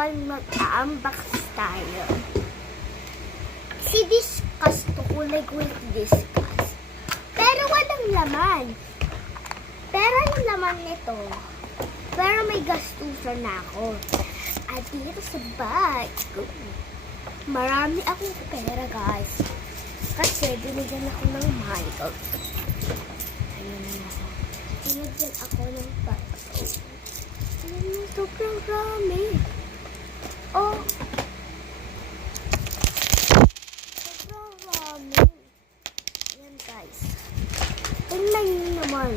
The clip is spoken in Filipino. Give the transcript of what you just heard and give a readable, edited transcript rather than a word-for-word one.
ngayon mag-unbox tayo. Si Discuss to, kulay with Discuss. Pero walang laman. Pero ang laman nito, pero may gastusan na ako. At dito sa bag ko, marami akong pera, guys. Kasi binigyan ako ng Michael. Ayun na ako. Binigyan ako ng pato. Ayun, sobrang rami. Oh. Sobrang rami. Ayan, guys. Tingnan nyo naman.